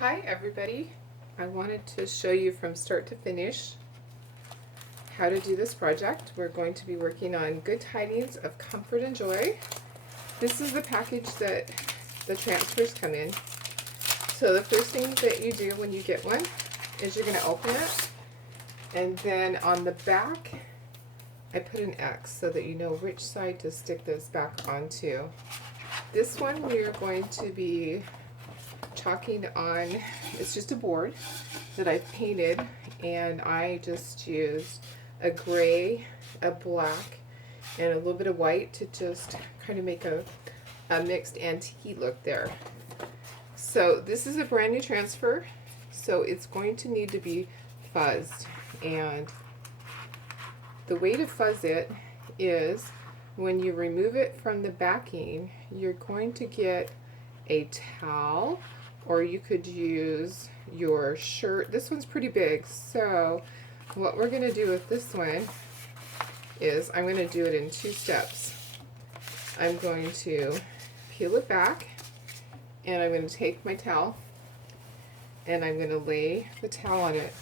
Hi everybody, I wanted to show you from start to finish how to do this project. We're going to be working on Good Tidings of Comfort and Joy. This is the package that the transfers come in. So the first thing that you do when you get one is you're going to open it, and then on the back I put an X so that you know which side to stick this back onto. This one we're going to be chalking on, it's just a board that I've painted, and I just used a gray, a black, and a little bit of white to just kind of make a mixed antique look there. So this is a brand new transfer, so it's going to need to be fuzzed, and the way to fuzz it is when you remove it from the backing, you're going to get a towel, or you could use your shirt. This one's pretty big, so what we're going to do with this one is I'm going to do it in 2 steps. I'm going to peel it back, and I'm going to take my towel, and I'm going to lay the towel on it,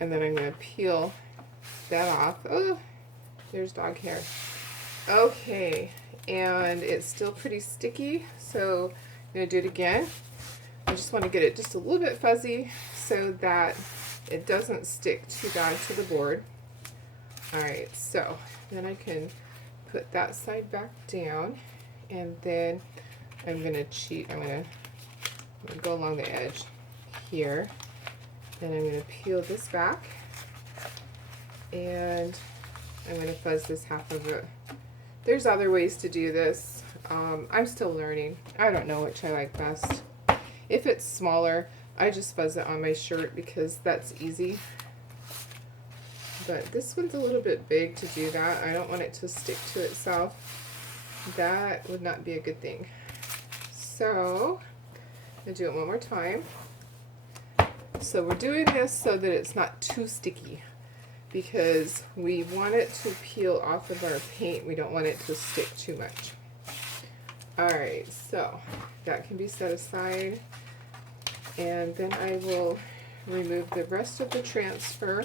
and then I'm going to peel that off. Oh, there's dog hair. Okay, and it's still pretty sticky, so I'm going to do it again. I just want to get it just a little bit fuzzy so that it doesn't stick too bad to the board. Alright, so then I can put that side back down, and then I'm going to cheat. I'm going to go along the edge here, and I'm going to peel this back, and I'm going to fuzz this half of it. There's other ways to do this. I'm still learning. I don't know which I like best. If it's smaller, I just fuzz it on my shirt because that's easy. But this one's a little bit big to do that. I don't want it to stick to itself. That would not be a good thing. So, I'm going to do it one more time. So we're doing this so that it's not too sticky, because we want it to peel off of our paint. We don't want it to stick too much. Alright, so that can be set aside, and then I will remove the rest of the transfer,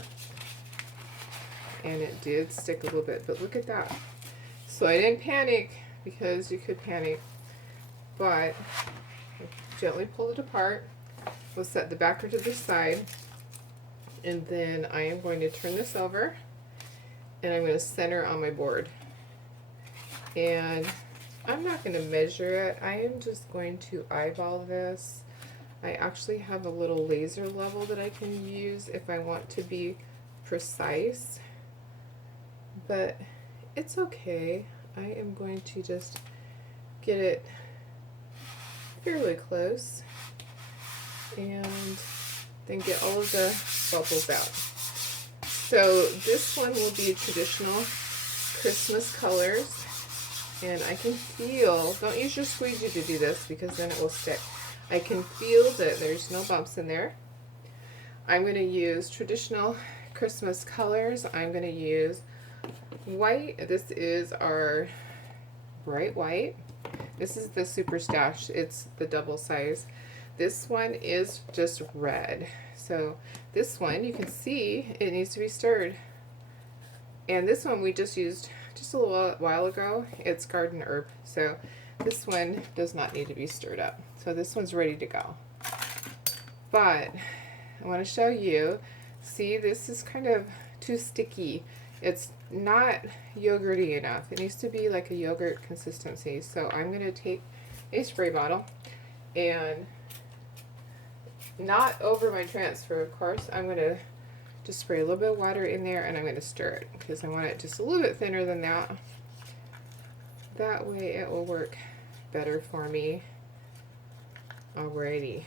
and it did stick a little bit, but look at that. So I didn't panic, because you could panic, but gently pull it apart. We'll set the backer to the side, and then I am going to turn this over, and I'm going to center on my board. And I'm not going to measure it. I am just going to eyeball this. I actually have a little laser level that I can use if I want to be precise, but it's okay. I am going to just get it fairly close, and then get all of the bubbles out. So this one will be traditional Christmas colors, and I can feel, don't use your squeegee to do this because then it will stick. I can feel that there's no bumps in there. I'm going to use traditional Christmas colors. I'm going to use white. This is our bright white. This is the Super Stash. It's the double size. This one is just red. So this one, you can see it needs to be stirred. And this one we just used just a little while ago. It's garden herb. So this one does not need to be stirred up. So this one's ready to go. But I want to show you, see, this is kind of too sticky. It's not yogurty enough. It needs to be like a yogurt consistency. So I'm going to take a spray bottle, and not over my transfer, of course. I'm going to just spray a little bit of water in there, and I'm going to stir it because I want it just a little bit thinner than that. That way it will work better for me. Alrighty.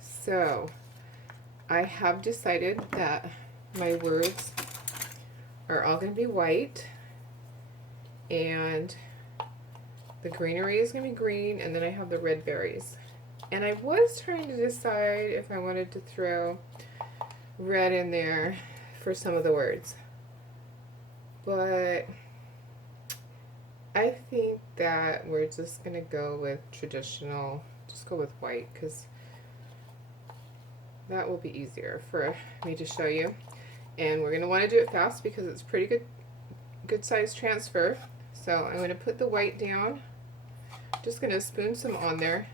So I have decided that my words are all going to be white, and the greenery is going to be green, and then I have the red berries. And I was trying to decide if I wanted to throw red in there for some of the words, but I think that we're just going to go with traditional, just go with white, because That will be easier for me to show you. And we're going to want to do it fast because it's pretty good size transfer. So I'm going to put the white down. Just going to spoon some on there.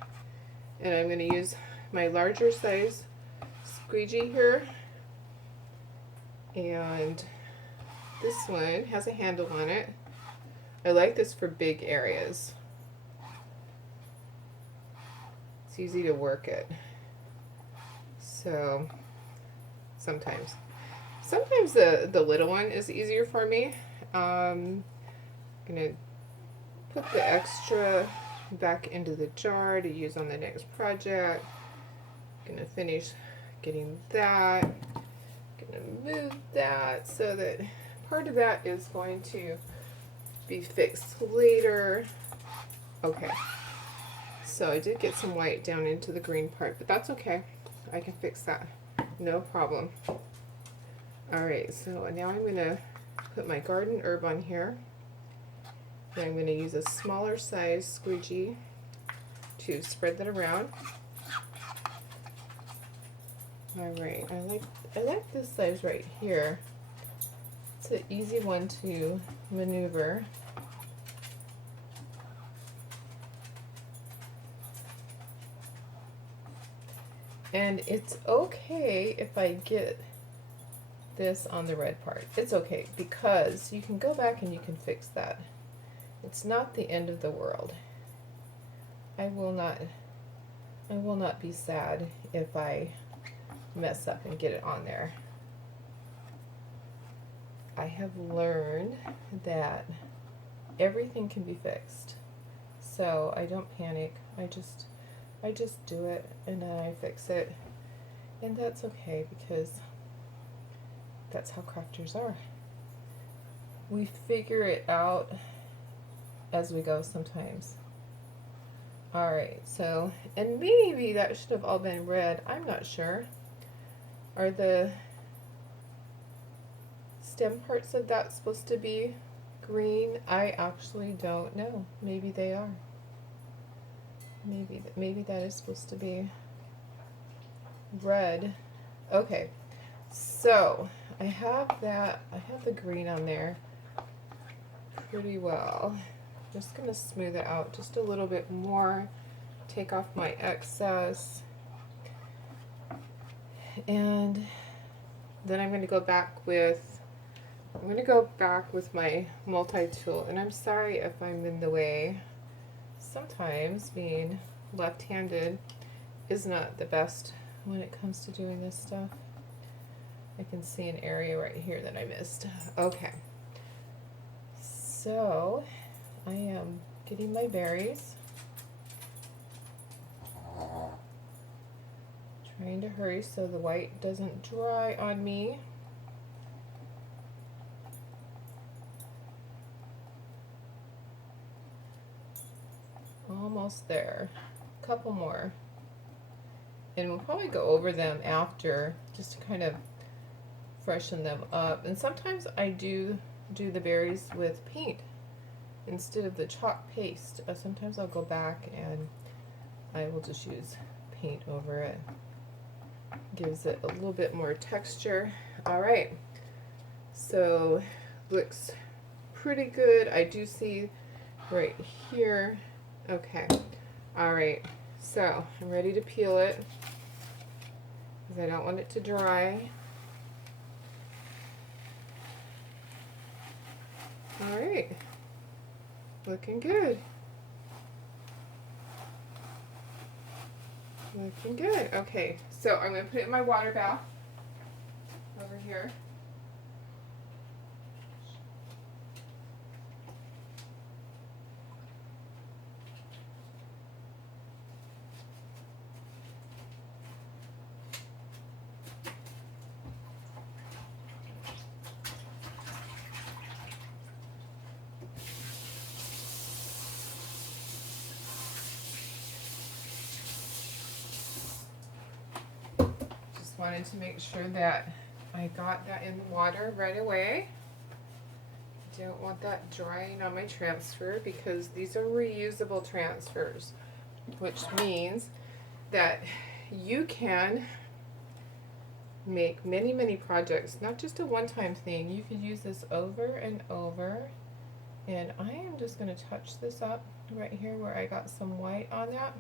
And I'm going to use my larger size squeegee here. And this one has a handle on it. I like this for big areas. It's easy to work it. So sometimes the little one is easier for me. I'm gonna put the extra back into the jar to use on the next project. Gonna finish getting that. Gonna move that so that part of that is going to be fixed later. Okay, so I did get some white down into the green part, but that's okay. I can fix that, no problem. Alright, so now I'm gonna put my garden herb on here. And I'm gonna use a smaller size squeegee to spread that around. Alright, I like this size right here. It's an easy one to maneuver. And it's okay if I get this on the red part. It's okay because you can go back and you can fix that. It's not the end of the world. I will not be sad if I mess up and get it on there. I have learned that everything can be fixed. So I don't panic. I just do it and then I fix it. And that's okay because that's how crafters are. We figure it out as we go sometimes. Alright, so, and maybe that should have all been red. I'm not sure. Are the stem parts of that supposed to be green? I actually don't know. Maybe they are. Maybe that is supposed to be red. Okay, so I have the green on there pretty well. Just gonna smooth it out just a little bit more, take off my excess, and then I'm gonna go back with my multi-tool. And I'm sorry if I'm in the way. Sometimes being left-handed is not the best when it comes to doing this stuff. I can see an area right here that I missed. Okay, so I am getting my berries. Trying to hurry so the white doesn't dry on me. Almost there. A couple more. And we'll probably go over them after just to kind of freshen them up. And sometimes I do the berries with paint instead of the chalk paste. Sometimes I'll go back and I will just use paint over it. Gives it a little bit more texture. Alright, so looks pretty good. I do see right here. Okay, alright, so I'm ready to peel it because I don't want it to dry. Alright, looking good. Looking good. Okay, so I'm going to put it in my water bath over here. Wanted to make sure that I got that in the water right away. Don't want that drying on my transfer because these are reusable transfers, which means that you can make many, many projects, not just a one-time thing. You could use this over and over. And I am just going to touch this up right here where I got some white on that.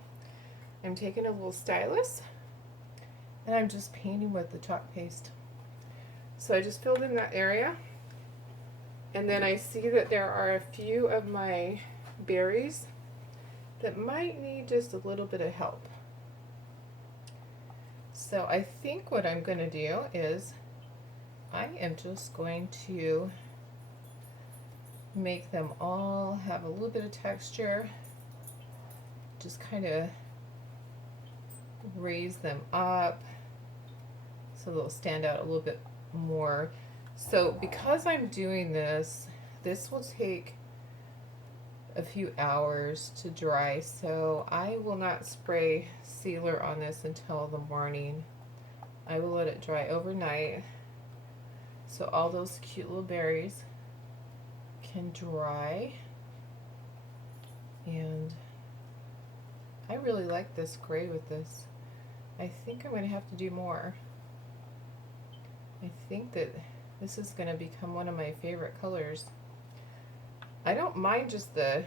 I'm taking a little stylus and I'm just painting with the chalk paste. So I just filled in that area. And then I see that there are a few of my berries that might need just a little bit of help. So I think what I'm going to do is I am just going to make them all have a little bit of texture, just kind of raise them up so they'll stand out a little bit more. So because I'm doing this, this will take a few hours to dry, so I will not spray sealer on this until the morning. I will let it dry overnight so all those cute little berries can dry. And I really like this gray with this. I think I'm going to have to do more. I think that this is going to become one of my favorite colors. I don't mind just the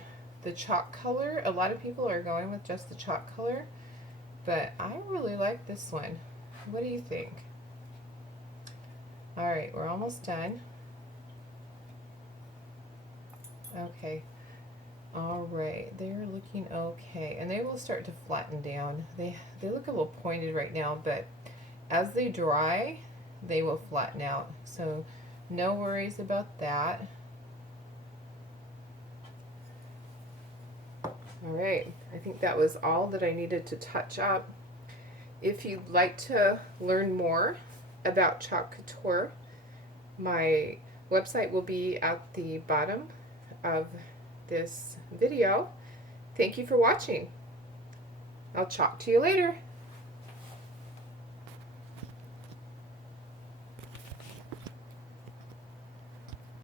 chalk color. A lot of people are going with just the chalk color, but I really like this one. What do you think? Alright, we're almost done. Okay. Alright, they're looking okay. And they will start to flatten down. They look a little pointed right now, but as they dry, they will flatten out. So no worries about that. Alright, I think that was all that I needed to touch up. If you'd like to learn more about Chalk Couture, my website will be at the bottom of this video. Thank you for watching. I'll talk to you later.